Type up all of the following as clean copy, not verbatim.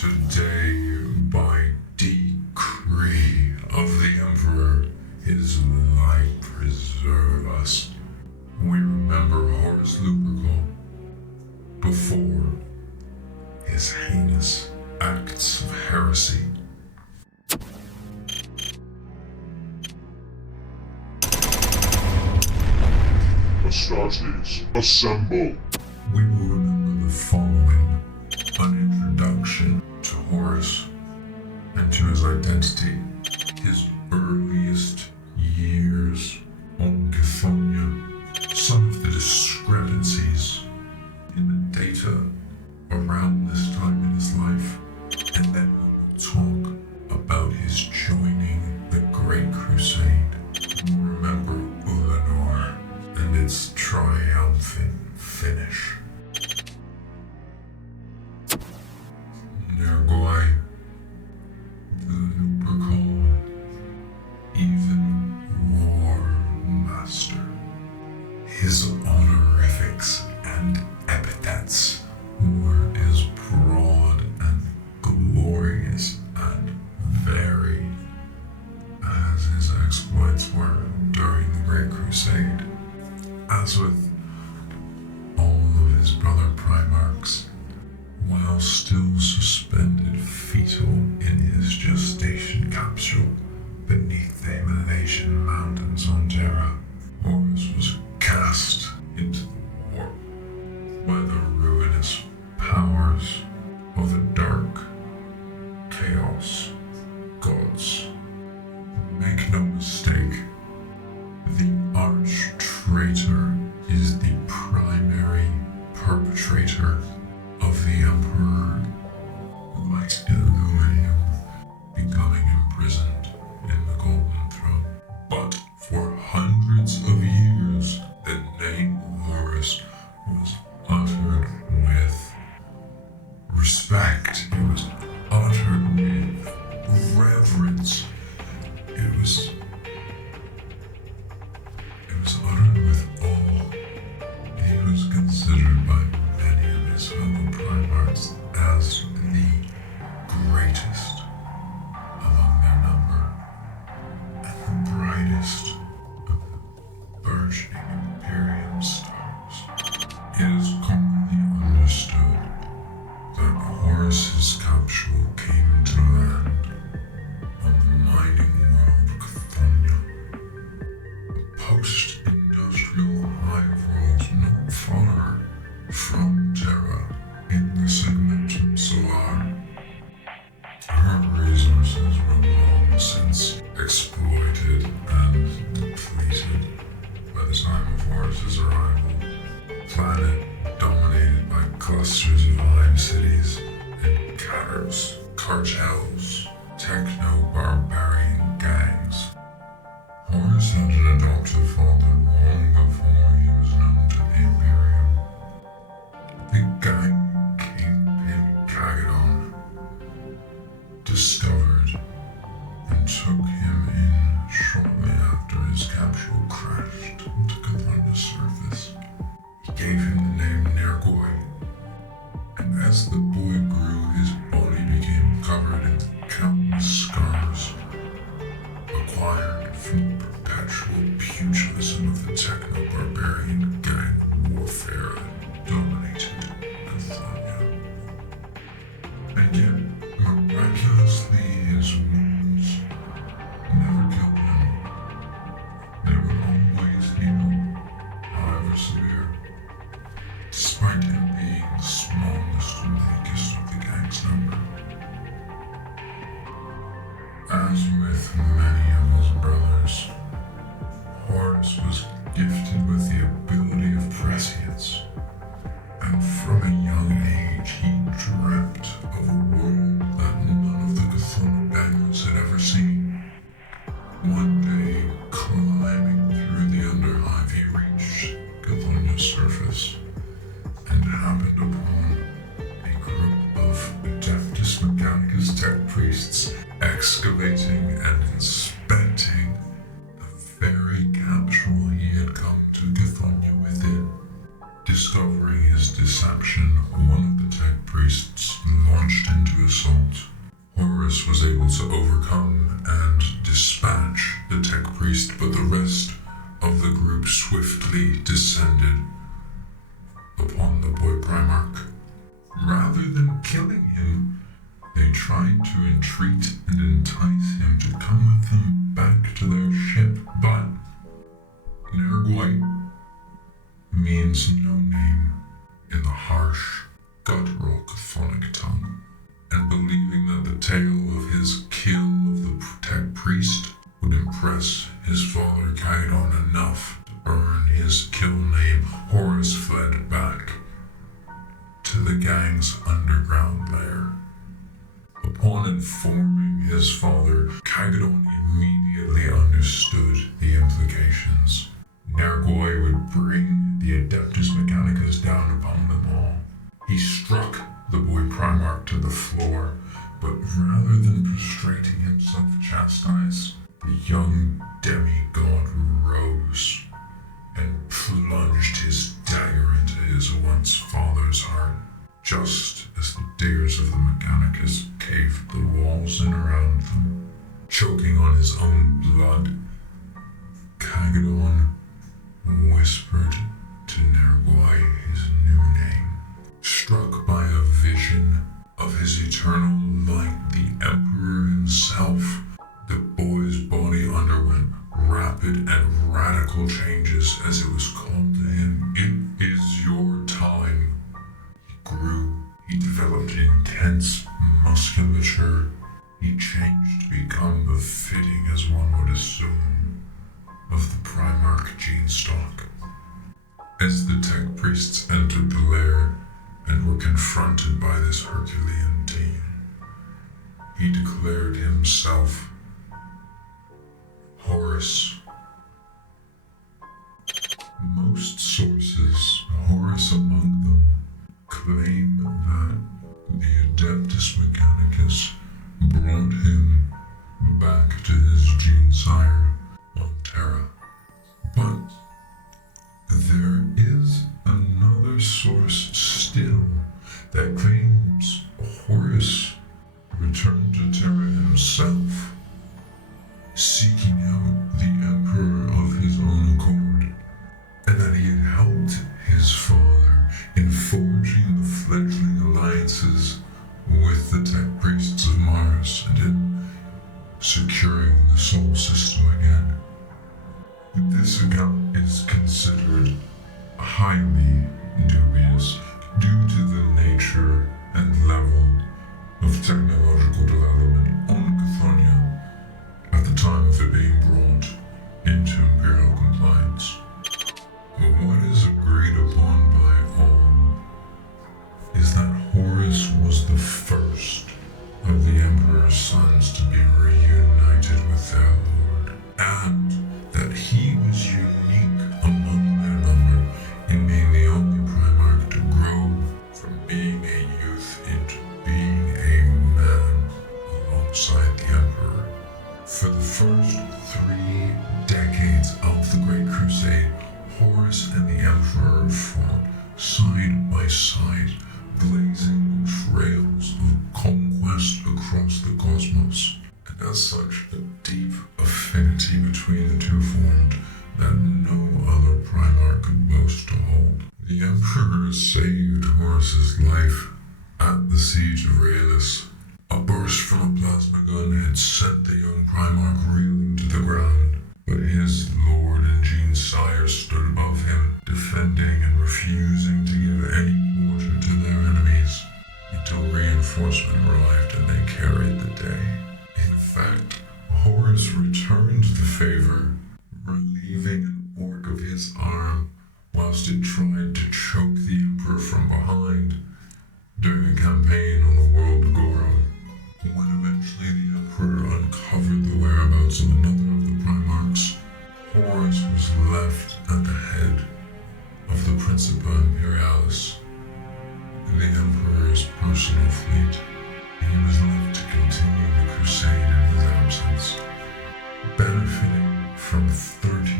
Today, by decree of the Emperor, his light preserve us, we remember Horus Lupercal before his heinous acts of heresy. AstartesAssemble. We will remember the following: an introduction to Horus and to his identity, his earliest years on Cthonia, some of the discrepancies in the data around this time in his life, and then we will talk about his joining the Great Crusade. We'll remember Ullanor and its triumphant finish. Nergoi, the Lupercal, even War Master. His honorifics and epithets were as broad and glorious and varied as his exploits were during the Great Crusade. As with all of his brother Primarchs, while still suspended fetal in his gestation capsule beneath the Himalayan mountains on Terra, Horus was cast into the war by the ruinous powers of the dark chaos gods. Make no mistake, the Archtraitor is the primary perpetrator of the Emperor, like Illuminum, becoming imprisoned in the Golden Throne. But for hundreds of years, the name Horus was uttered with respect. It was uttered with reverence. It was uttered with awe. He was considered by many of his fellow Primarchs as the greatest among their number, and the brightest of the burgeoning Imperium stars. It is commonly understood that Horus's capsule came to land on the mining world of Cthonia, a post-industrial hive-world not far from Terra in the Segmentum Solar. Her resources were long since exploited and depleted by the time of Horus's arrival. Planet dominated by clusters of hive cities and catters, cartels, techno-barbarian gangs. Horus had an adoptive father long before he was known to the Imperium. The gang kingpin Cagadon discovered and took him in shortly after his capsule crashed into Cthonia's surface. He gave him the name Nergoi, and as the boy grew, his body became covered in countless scars acquired from the perpetual pugilism of the techno-barbarian gang warfare that dominated Cthonia. And yet, miraculously, his wounds never killed him. They would always heal, however severe, despite him being the smallest and weakest of the gang's number. As with many of his brothers, Horus was gifted with the ability of prescience, and from a young age he dreamt of a world that none of the Cthonian bangers had ever seen. One day, climbing through the Underhive, he reached Cthonia's surface and happened upon a group of Adeptus Mechanicus tech priests excavating and inspecting to assault. Horus was able to overcome and dispatch the tech priest, but the rest of the group swiftly descended upon the boy Primarch. Rather than killing him, they tried to entreat and entice him to come with them back to their ship, but Nergoi means no name in the harsh, guttural Chthonic tongue, and believing that the tale of his kill of the tech priest would impress his father Cthonia enough to earn his kill name, Horus fled back to the gang's underground lair. Upon informing his father, Cthonia immediately understood the implications. Nergoi would bring the Adeptus Mechanicus down upon them all. He struck the boy Primarch to the floor, but rather than prostrating himself chastised, the young demigod rose and plunged his dagger into his once father's heart. Just as the daggers of the Mechanicus caved the walls in around them, choking on his own blood, Cthonia whispered to Nergoi his new name. Struck by a vision of his eternal light, the Emperor himself, the boy's body underwent rapid and radical changes as it was called to him. It is your time. He grew. He developed intense musculature. He changed to become befitting, as one would assume, of the Primarch gene stock. As the tech priests entered the lair and were confronted by this Herculean team, he declared himself Horus. Most sources, Horus among them, claim that the Adeptus Mechanicus brought him back to his gene sire on Terra. But there is another source still that claims Horus returned to Terra himself, seeking out the Emperor of his own accord, and that he had helped his father in forging the fledgling alliances with the tech priests of Mars and in securing the Sol system again. This account is considered highly dubious due to the nature and level of technological development on Cthonia at the time of it being brought into Imperial compliance. But what is agreed upon by all is that Horus was the first of the Emperor's sons to be reunited with their lord, and that he was unique among their number in being the only Primarch to grow from being a youth into being a man alongside the Emperor. For the first 3 decades of the Great Crusade, Horus and the Emperor fought side by side, blazing trails of conquest across the cosmos. And as such, a deep affinity between the two formed that no other Primarch could boast to hold. The Emperor saved Horus's life at the Siege of Realus. A burst from a plasma gun had sent the young Primarch reeling to the ground, but his lord and gene sire stood above him, defending and refusing to give any quarter to their enemies, until reinforcement arrived and they carried the day. In fact, Horus returned the favor, relieving an orc of his arm whilst it tried to choke the Emperor from behind during a campaign on the world Goro. When eventually the Emperor uncovered the whereabouts of another of the Primarchs, Horus was left at the head of the Principa Imperialis, the Emperor's personal fleet. He was left to continue the crusade in his absence, benefiting from 30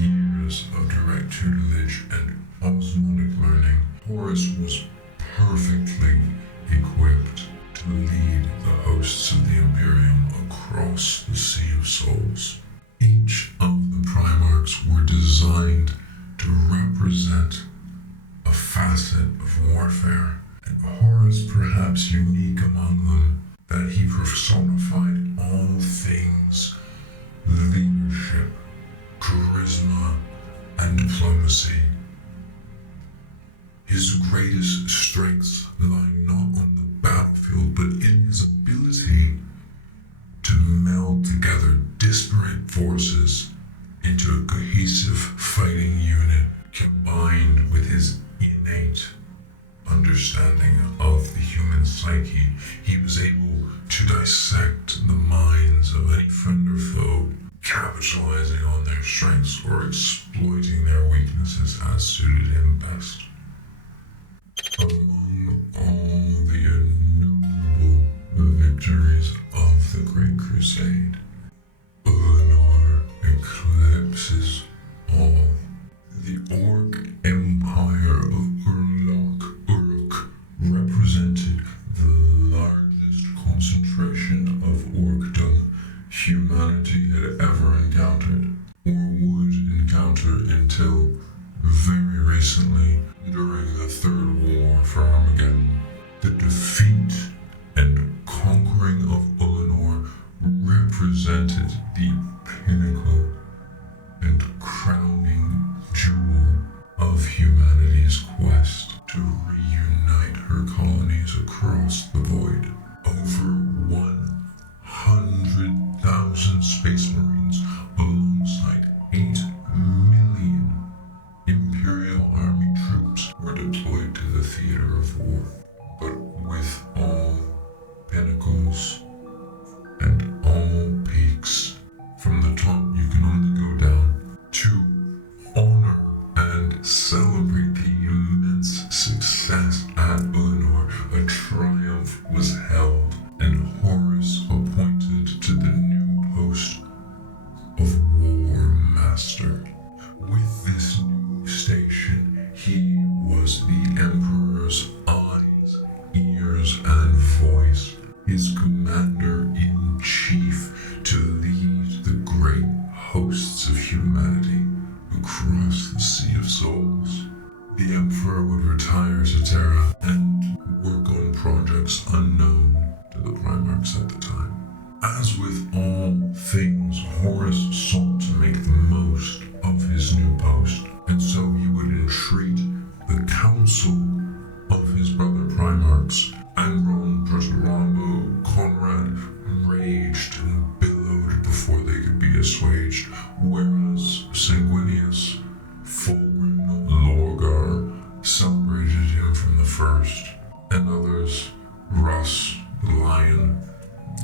years of direct tutelage and osmotic learning. Horus was perfectly equipped to lead perhaps unique among them, that he personified all things leadership, charisma, and diplomacy. His greatest strengths lie not on the battlefield, but in his ability to meld together disparate forces into a cohesive fighting unit, combined with his innate understanding of the human psyche. He was able to dissect the minds of any friend or foe, capitalizing on their strengths or exploiting their weaknesses as suited him best. Among all the innumerable victories of the Great Crusade, Ullanor eclipses all. The Orc Empire of Uruk represented the largest concentration of Orcdom humanity had ever encountered, or would encounter until very recently, during the Third War for Armageddon. The defeat and conquering of Ullanor represented the pinnacle and crowning jewel of humanity's quest to reunite her colonies across the void. Over 100,000 Space Marines alongside 8 million Imperial Army troops were deployed to the theater of war. But with all pinnacles and all peaks, from the top you can only go down. To honor and celebrate the immense success at Ullanor, a triumph was held, and Horus appointed to the new post of War Master. With this new station, he was the Emperor's eyes, ears, and voice, his commander-in-chief to lead the great hosts of humanity across the Sea of Souls. The Emperor would retire to Terra and work on projects unknown to the Primarchs at the time. As with all things, Horus sought to make the most of his new post, and so he would entreat the council of his brother Primarchs. Angron, Preamble, Conrad raged and billowed before they could be assuaged, whereas Sanguinius, Fulgrim, Lorgar celebrated him from the first, and others, Russ, Lion,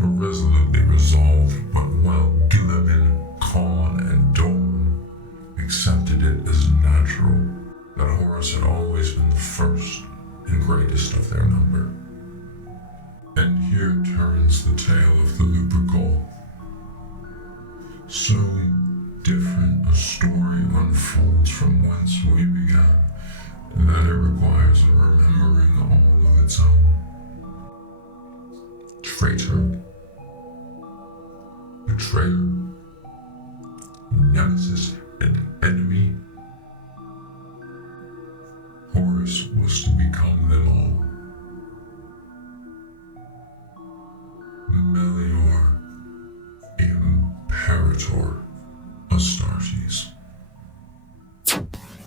were resolutely resolved, but while Gilliman, Khan, and Dawn accepted it as natural that Horus had always been the first and greatest of their number. And here turns the tale of the Lupercal. So different a story unfolds from whence we began, that it requires a remembering all of its own. Traitor, betrayer, nemesis, and enemy, Horus was to become them all. Melior Imperator.